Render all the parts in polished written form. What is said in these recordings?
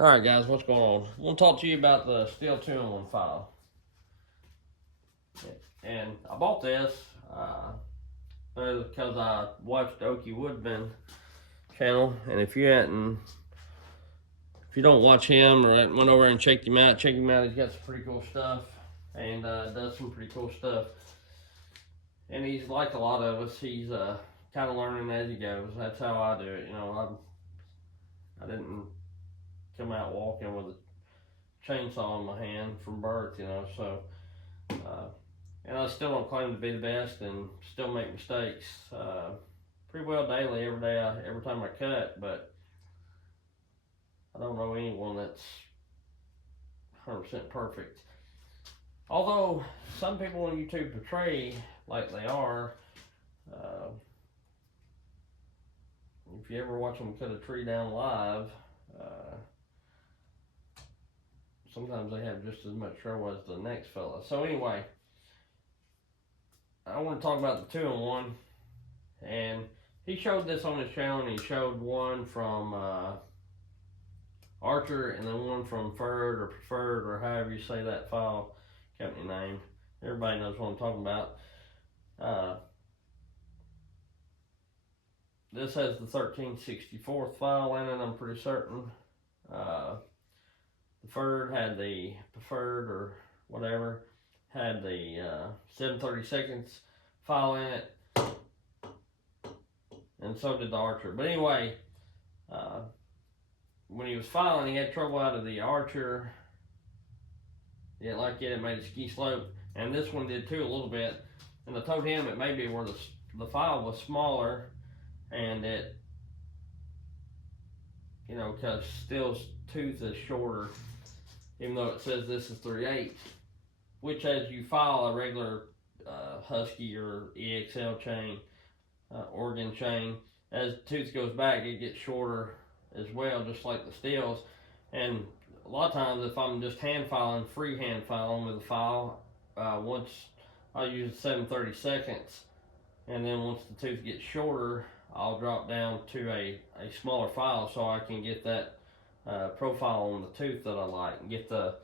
Alright guys, what's going on? I want to talk to you about the Stihl 2-in-1 file. And I bought this because I watched Okie Woodman channel, and if you don't watch him or went over and check him out, he's got some pretty cool stuff and does some pretty cool stuff. And he's like a lot of us, he's kind of learning as he goes. That's how I do it, you know. I didn't come out walking with a chainsaw in my hand from birth, you know, so and I still don't claim to be the best and still make mistakes pretty well daily, every day, every time I cut, but I don't know anyone that's 100% perfect. Although some people on YouTube portray like they are. If you ever watch them cut a tree down live, sometimes they have just as much trouble as the next fella. So anyway, I want to talk about the 2-in-1, and he showed this on his channel, and he showed one from Archer and then one from Ferd or Preferred, or however you say that file company name. Everybody knows what I'm talking about. This has the 1364th file in it, I'm pretty certain. The Ferd had the Preferred or whatever, had the 732nds file in it, and so did the Archer. But anyway, when he was filing, he had trouble out of the Archer. He didn't like it made a ski slope, and this one did too a little bit. And I told him it may be where the file was smaller, and it, you know, because Stihl's tooth is shorter, even though it says this is 3/8, which as you file a regular Husky or EXL chain, Oregon chain, as the tooth goes back, it gets shorter as well, just like the Stihls. And a lot of times, if I'm just freehand filing with a file, once I use 7/32nds, and then once the tooth gets shorter, I'll drop down to a smaller file so I can get that profile on the tooth that I like, and get the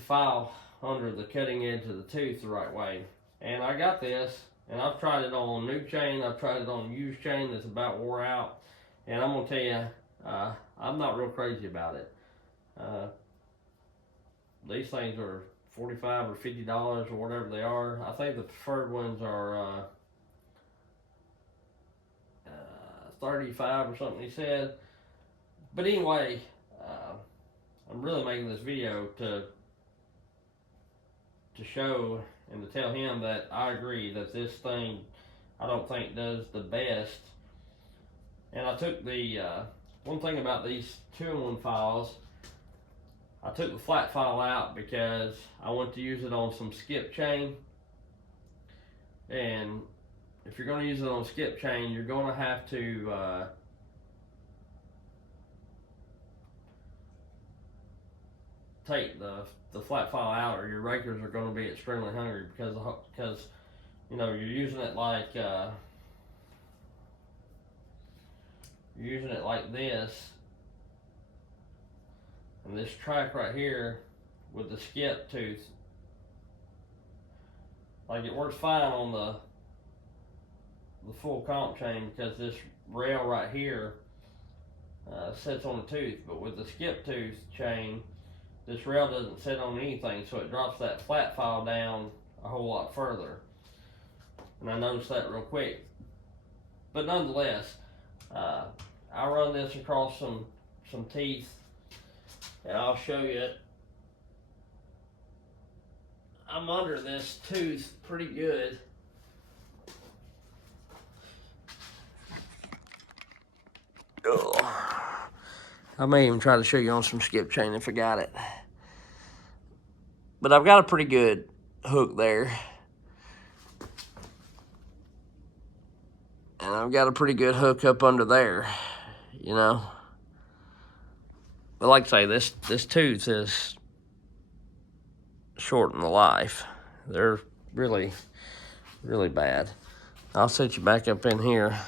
file under the cutting edge of the tooth the right way. And I got this, and I've tried it on new chain, I've tried it on used chain that's about wore out, and I'm gonna tell you, I'm not real crazy about it. These things are $45 or $50 or whatever they are. I think the Preferred ones are 35 or something, he said. But anyway, I'm really making this video to show and to tell him that I agree that this thing, I don't think does the best. And I took the one thing about these 2-in-1 files, I took the flat file out because I want to use it on some skip chain. And if you're going to use it on skip chain, you're going to have to take the flat file out, or your rakers are going to be extremely hungry, because you know, you're using it like this, and this track right here with the skip tooth, like, it works fine on the full comp chain because this rail right here sits on the tooth, but with the skip tooth chain, this rail doesn't sit on anything, so it drops that flat file down a whole lot further. And I noticed that real quick. But nonetheless, I run this across some teeth, and I'll show you it. I'm under this tooth pretty good. Oh. I may even try to show you on some skip chain if I got it. But I've got a pretty good hook there. And I've got a pretty good hook up under there, you know. But like I say, this tooth is shorting the life. They're really, really bad. I'll set you back up in here.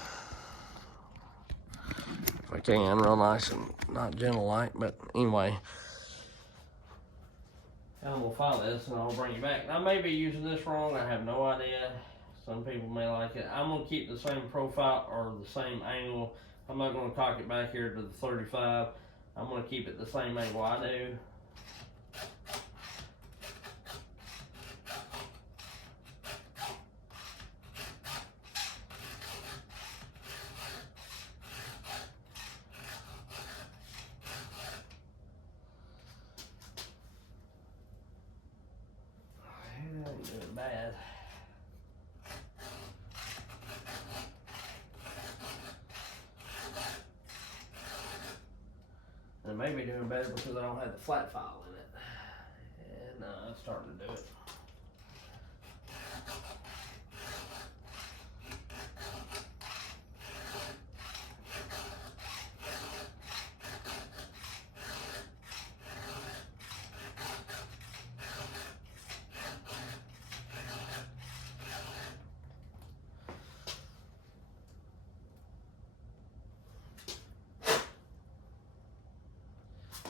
I can, real nice and not gentle like, but anyway. I'm gonna file this and I'll bring you back. I may be using this wrong, I have no idea. Some people may like it. I'm gonna keep the same profile or the same angle. I'm not gonna cock it back here to the 35. I'm gonna keep it the same angle I do. I ain't doing bad. And it may be doing better because I don't have the flat file in it. And it's starting to do it.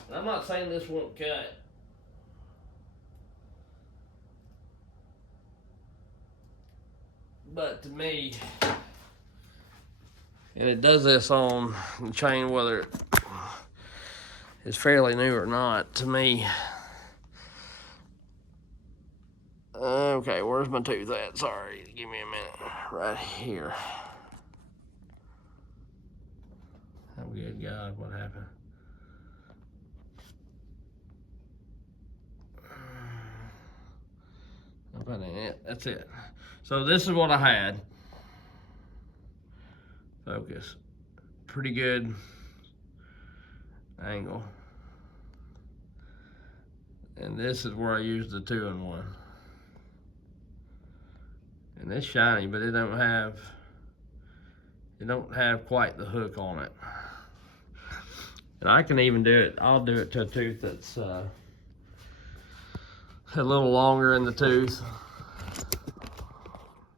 And I'm not saying this won't cut. But to me, and it does this on the chain whether it's fairly new or not, to me. Okay, where's my tooth at? Sorry, give me a minute. Right here. Oh, good God, what happened? That ain't it. That's it. So this is what I had. Focus. Pretty good angle. And this is where I used the 2-in-1. And it's shiny, but it don't have quite the hook on it. And I can even do it. I'll do it to a tooth that's a little longer in the tooth,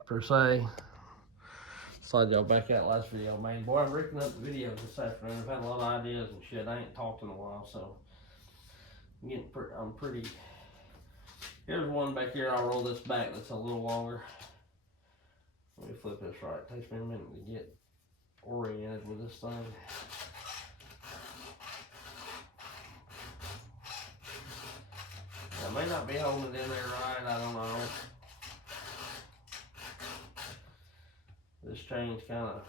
per se. Slide y'all back out last video, man. Boy, I'm ripping up the videos this afternoon. I've had a lot of ideas and shit. I ain't talked in a while, so I'm pretty. Here's one back here. I'll roll this back. That's a little longer. Let me flip this right. It takes me a minute to get oriented with this thing. I may not be holding it in there right. I don't know. This chain's kind of.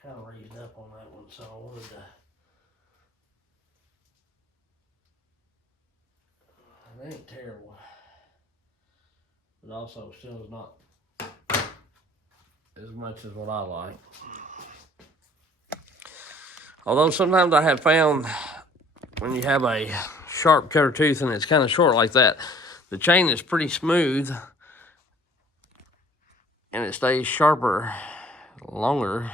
Kind of raised up on that one, so I wanted to. It ain't terrible, but also still is not as much as what I like. Although sometimes I have found when you have a sharp cutter tooth and it's kind of short like that, the chain is pretty smooth and it stays sharper longer.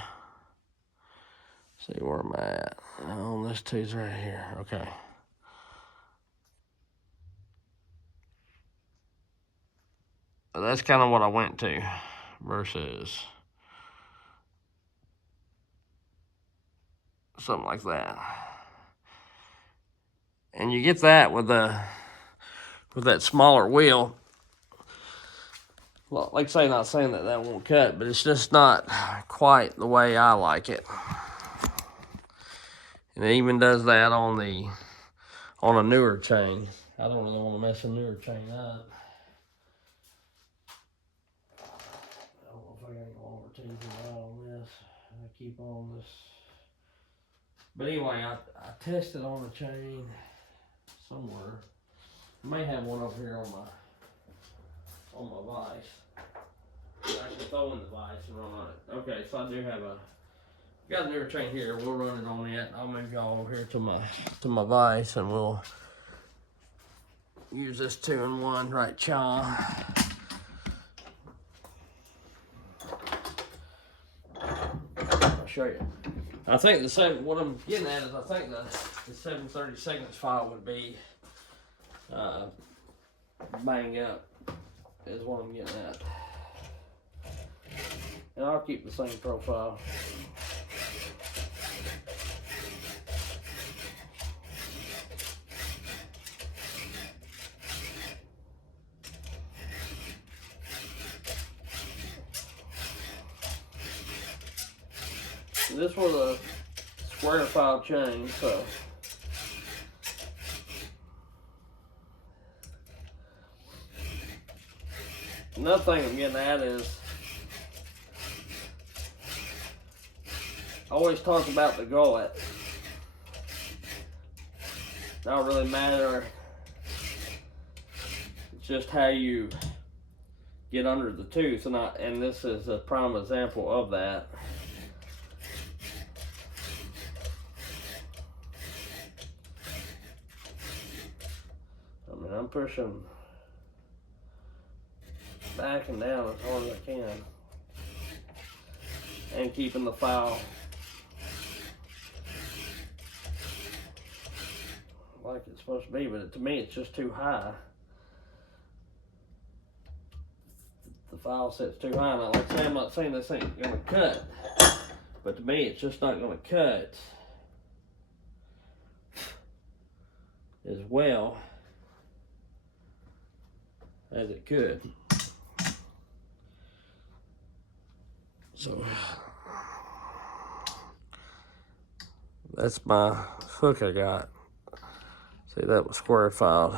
See where I'm at on this tooth right here. Okay. But that's kind of what I went to versus something like that. And you get that with that smaller wheel. Well, like I say, not saying that won't cut, but it's just not quite the way I like it. And it even does that on a newer chain. I don't really want to mess a newer chain up. I don't know if I got any longer teeth on this. I keep on this. But anyway, I tested on a chain somewhere. I may have one over here on my vise. I can throw in the vise and run on it. Okay, so I do have Got another chain here. We'll run it on it. I'll move y'all over here to my vise, and we'll use this 2-in-1 right chaw. I'll show you. I think what I'm getting at is I think the 7/32 file would be bang up is what I'm getting at. And I'll keep the same profile. This was a square file chain, so another thing I'm getting at is I always talk about the gullet. Don't really matter. It's just how you get under the tooth, and this is a prime example of that. I mean, I'm pushing back and down as hard as I can, and keeping the file like it's supposed to be, but to me it's just too high. The file sits too high. Now, like I say, I'm not saying this ain't gonna cut, but to me it's just not gonna cut as well as it could. So that's my hook I got. See, that was square filed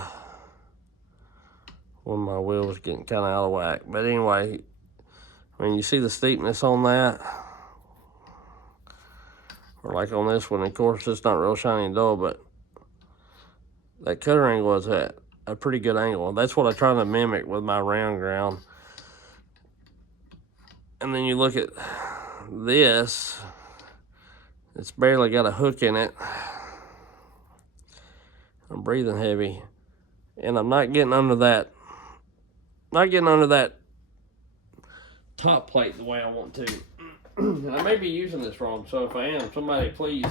when my wheel was getting kind of out of whack. But anyway, I mean, you see the steepness on that? Or like on this one, of course, it's not real shiny and dull, but that cutter angle is at a pretty good angle. That's what I try to mimic with my round ground. And then you look at this, it's barely got a hook in it. I'm breathing heavy, and I'm not getting under that top plate the way I want to. And I may be using this wrong, so if I am, somebody please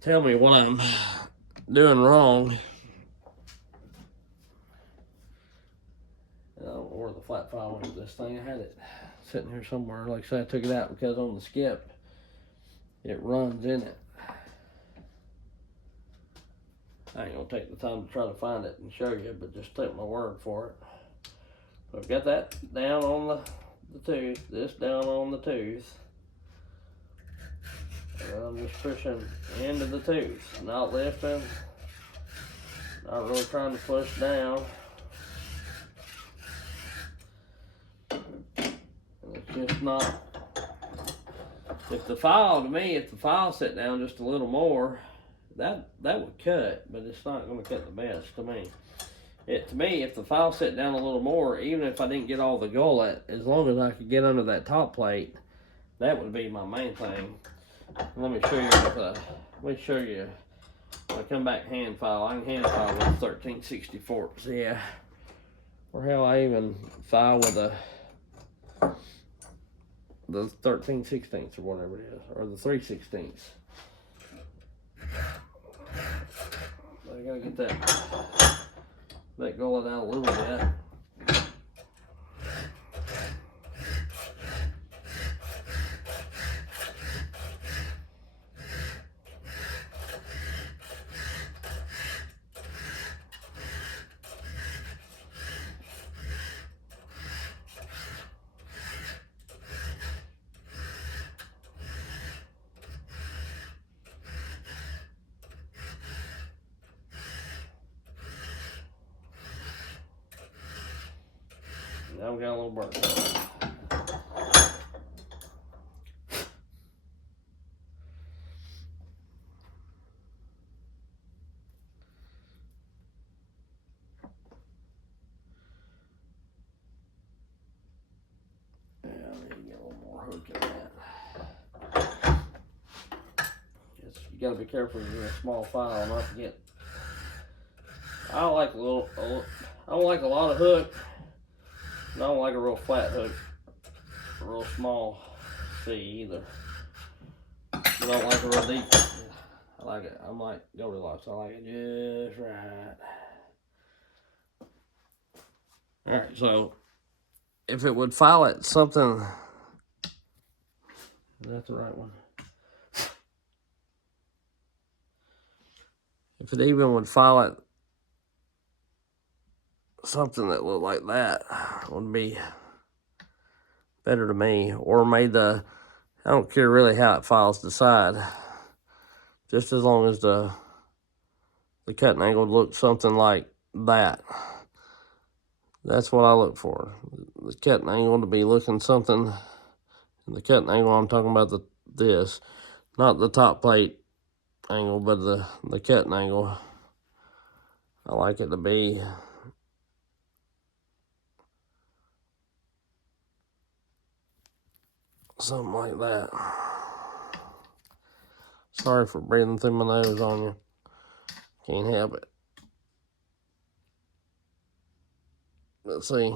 tell me what I'm doing wrong. I don't know where the flat file went with this thing. I had it sitting here somewhere. Like I said, I took it out because on the skip, it runs in it. I ain't gonna take the time to try to find it and show you, but just take my word for it. So I've got that down on the tooth, this down on the tooth. And I'm just pushing into the tooth, not lifting, not really trying to push down. And it's just not, if the file sit down just a little more, that would cut, but it's not going to cut the best to me. To me, if the file set down a little more, even if I didn't get all the gullet, as long as I could get under that top plate, that would be my main thing. Let me show you. When I come back hand file, I can hand file with 13/64. Yeah, or hell, I even file with the 13/16 or whatever it is, or the 3/16. I gotta get that gullet out a little bit. Now we got a little burn. Yeah, I need to get a little more hook in that. gotta be careful with a small file not to get. I don't like I don't like a lot of hook. I don't like a real flat hook, a real small C either. I don't like a real deep. I like it. I'm like Goldilocks. I like it just right. All right, so if it would file at something, is that the right one? If it even would file at something that looked like that, would be better to me. Or made I don't care really how it files the side, just as long as the cutting angle looks something like that. That's what I look for. The cutting angle to be looking something. The cutting angle, I'm talking about this, not the top plate angle, but the cutting angle. I like it to be something like that. Sorry for breathing through my nose on you. Can't help it. Let's see.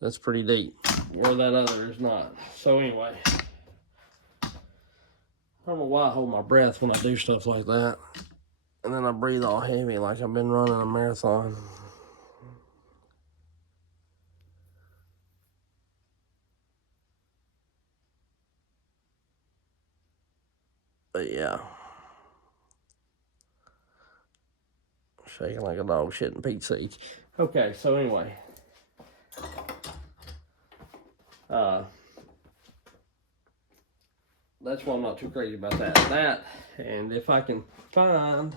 That's pretty deep, where that other is not. So anyway, I don't know why I hold my breath when I do stuff like that. And then I breathe all heavy like I've been running a marathon. But yeah. Shaking like a dog shitting Pete seeds. Okay, so anyway. That's why I'm not too crazy about that. And if I can find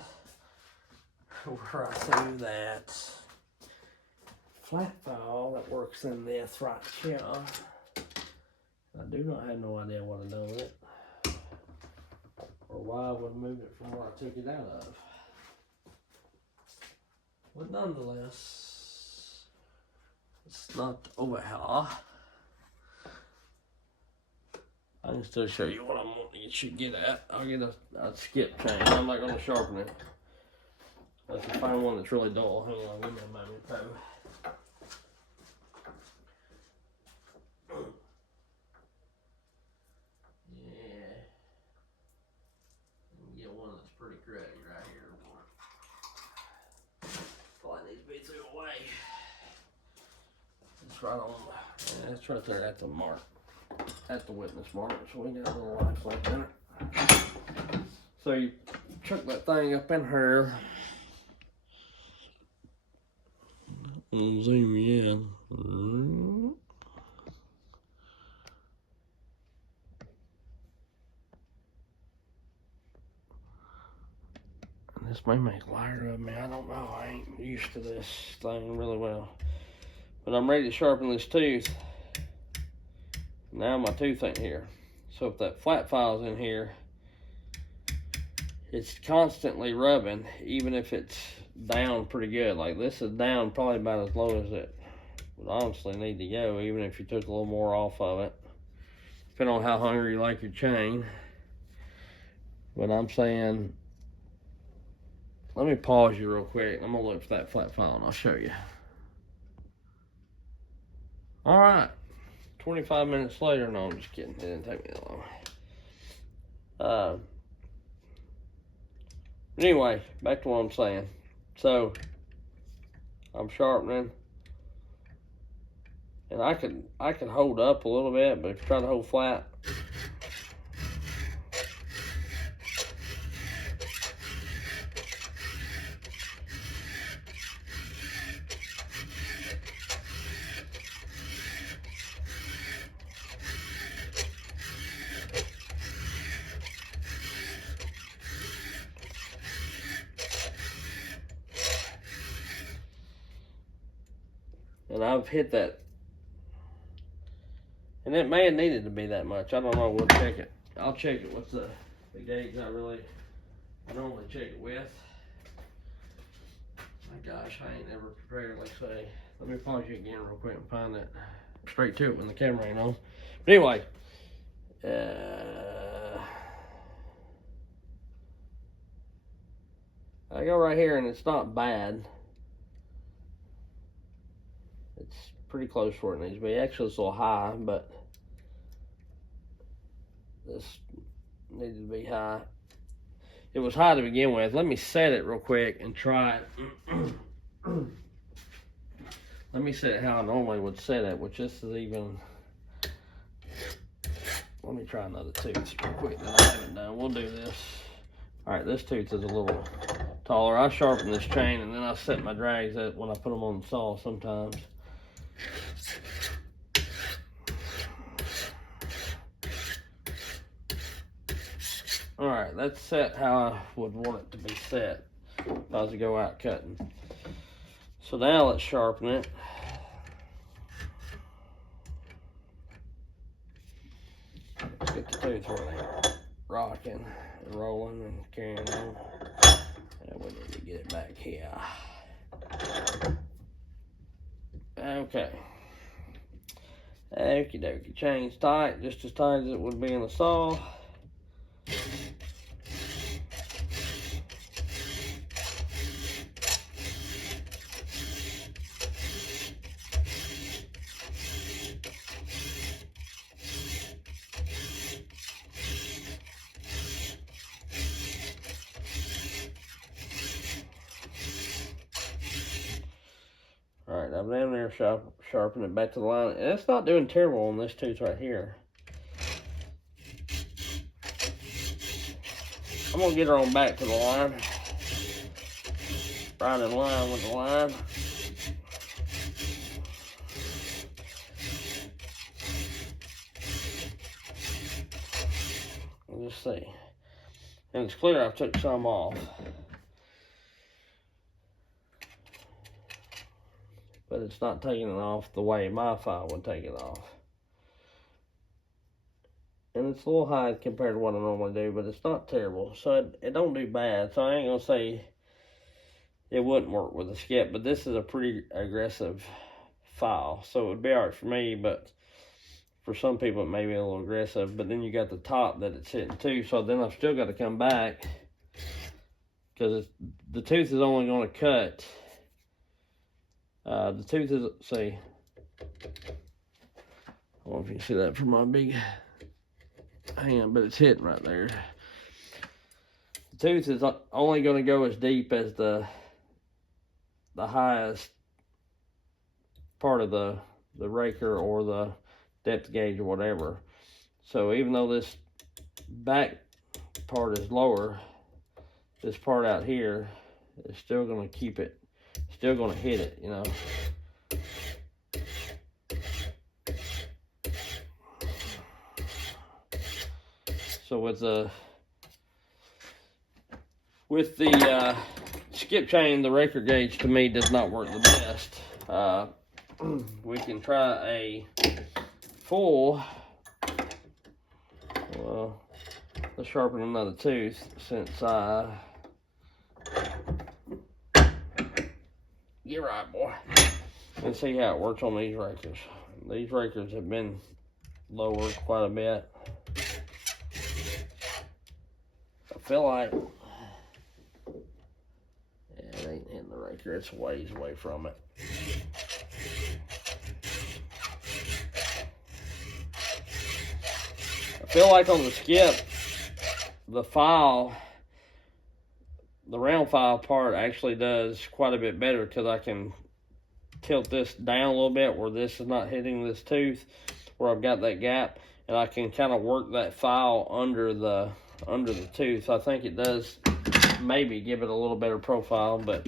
where I do that flat file that works in this right here, I do not have no idea what I'm doing with it, or why I would move it from where I took it out of. But nonetheless, it's not over here. I can still show you what you should get at. I'll get a skip chain. I'm not going to sharpen it. Unless I find one that's really dull. Hang on, give me a moment, Poe. Yeah. Get one that's pretty cruddy right here. Probably needs to be threw away. It's right on. Yeah, it's right there at the mark. At the witness mark, so we got a little life left in it. So you chuck that thing up in here. And zoom in. And this may make lighter of me. I don't know. I ain't used to this thing really well. But I'm ready to sharpen this tooth. Now my tooth ain't here. So if that flat file's in here, it's constantly rubbing, even if it's down pretty good. Like this is down probably about as low as it would honestly need to go, even if you took a little more off of it, depending on how hungry you like your chain. But I'm saying, let me pause you real quick. I'm gonna look for that flat file and I'll show you. All right, 25 minutes later. No, I'm just kidding. It didn't take me that long. Anyway, back to what I'm saying. So I'm sharpening, and I can hold up a little bit, but if you try to hold flat, and I've hit that, and it may have needed to be that much. I don't know. We'll check it. I'll check it with the gauge I normally check it with. My gosh, I ain't never prepared. Like say, let me pause you again real quick and find that. Straight to it when the camera ain't on. But anyway, I go right here and it's not bad. It's pretty close to where it needs to be. Actually, it's a little high, but this needed to be high. It was high to begin with. Let me set it real quick and try it. Let me set it how I normally would set it, which this is even. Let me try another tooth real quick that I haven't done. We'll do this. All right, this tooth is a little taller. I sharpen this chain and then I set my drags at when I put them on the saw sometimes. All right, that's set how I would want it to be set if I was to go out cutting. So now let's sharpen it. Let's get the tooth really rocking and rolling and carrying on. And we need to get it back here. Okay. Okie dokie. Chain's tight, just as tight as it would be in the saw. Alright, I'm down there sharpening it back to the line. And it's not doing terrible on this tooth right here. I'm going to get her on back to the line. Right in line with the line. Let's see. And it's clear I took some off. But it's not taking it off the way my file would take it off. And it's a little high compared to what I normally do, but it's not terrible. So it don't do bad. So I ain't gonna say it wouldn't work with a skip, but this is a pretty aggressive file. So it would be alright for me, but for some people it may be a little aggressive. But then you got the top that it's hitting too, so then I've still got to come back because the tooth is only gonna cut. The tooth is, see, I don't know if you can see that from my big hand, but it's hitting right there. The tooth is only going to go as deep as the highest part of the raker or the depth gauge or whatever. So even though this back part is lower, this part out here is still going to keep it. Still gonna hit it, you know. So with the skip chain, the raker gauge to me does not work the best. We can try a full. Well, let's sharpen another tooth since I. Get right, boy. And see how it works on these rakers. These rakers have been lowered quite a bit. I feel like it ain't hitting the raker. It's ways away from it. I feel like on the skip, the file. The round file part actually does quite a bit better because I can tilt this down a little bit where this is not hitting this tooth, where I've got that gap, and I can kind of work that file under the tooth. I think it does maybe give it a little better profile, but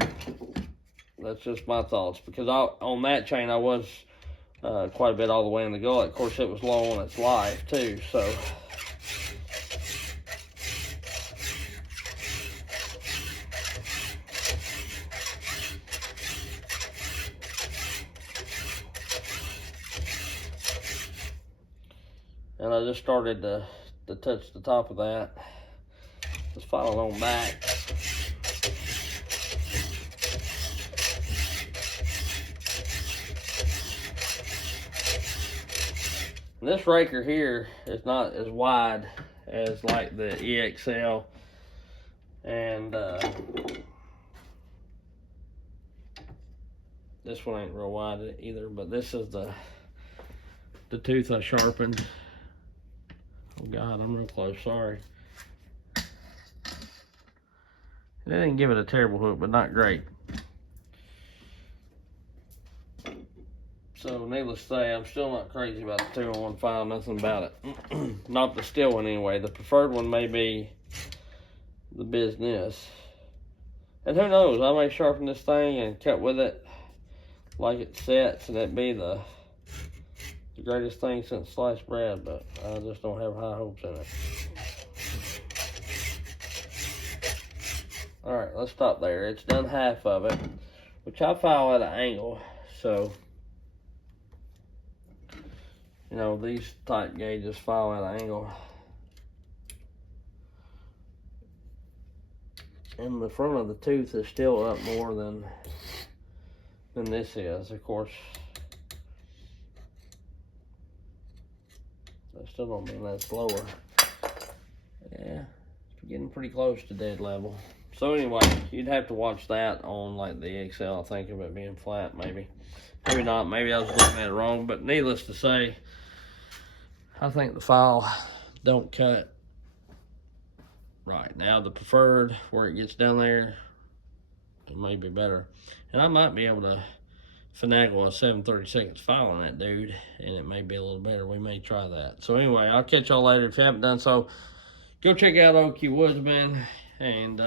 that's just my thoughts because on that chain I was quite a bit all the way in the gullet. Of course, it was low on its life too, so. And I just started to touch the top of that. Just file it on back. And this raker here is not as wide as like the EXL. And This one ain't real wide either, but this is the tooth I sharpened. Oh God, I'm real close, sorry. It didn't give it a terrible hook, but not great. So needless to say, I'm still not crazy about the 2-in-1 file, nothing about it. Not the Stihl one anyway. The preferred one may be the business. And who knows, I may sharpen this thing and cut with it like it sets, and it'd be the greatest thing since sliced bread, but I just don't have high hopes in it. Alright, let's stop there. It's done half of it, which I file at an angle, so you know, these type gauges file at an angle. And the front of the tooth is still up more than this is. Of course, that still don't mean that's lower. Yeah, it's getting pretty close to dead level. So anyway, you'd have to watch that on like the XL, I think, of it being flat, maybe. Maybe not, maybe I was looking at it wrong, but needless to say, I think the file don't cut right. Now the preferred, where it gets down there, it may be better. And I might be able to finagle a 7/32 file on that dude, and it may be a little better. We may try that. So anyway, I'll catch y'all later. If you haven't done so, go check out Okie Woodsman and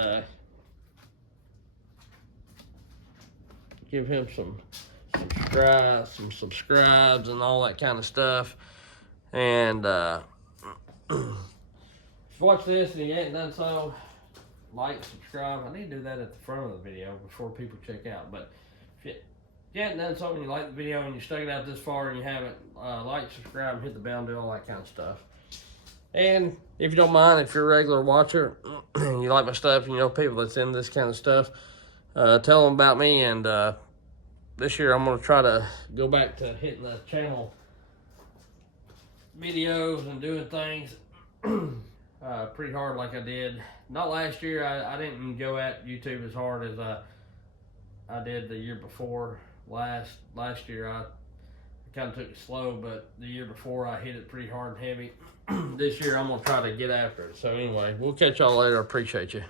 give him some subscribes and all that kind of stuff. And if you watch this and you ain't done so, like, subscribe. I need to do that at the front of the video before people check out. But if you haven't done so and you like the video and you stuck it out this far and you haven't, like, subscribe, and hit the bell and do all that kind of stuff. And if you don't mind, if you're a regular watcher and you like my stuff and you know people that's in this kind of stuff, tell them about me. And this year I'm going to try to go back to hitting the channel videos and doing things pretty hard like I did. Not last year. I didn't go at YouTube as hard as I did the year before. Last year I kind of took it slow, but the year before I hit it pretty hard and heavy. This year I'm going to try to get after it. So anyway, we'll catch y'all later. I appreciate you.